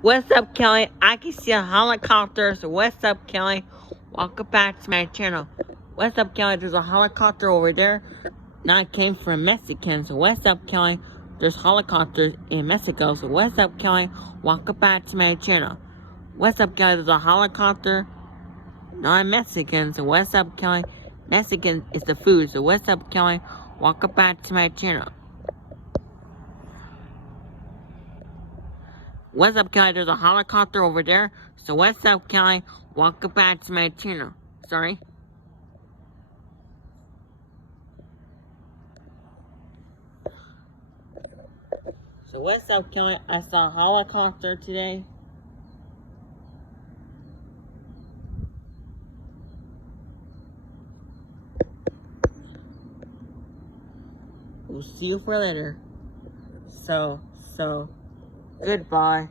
What's up, Kelly? I can see a helicopter. So what's up, Kelly? Welcome back to my channel. What's up, Kelly? There's a helicopter over there. Now it came from Mexican. So what's up, Kelly? There's helicopters in Mexico. So what's up, Kelly? Welcome back to my channel. What's up, Kelly? There's a helicopter. Not Mexican. So what's up, Kelly? Mexican is the food. So what's up, Kelly? Welcome back to my channel. What's up, Kelly? There's a helicopter over there. So what's up, Kelly? Welcome back to my channel. Sorry. So what's up, Kelly? I saw a helicopter today. We'll see you for later. So, goodbye.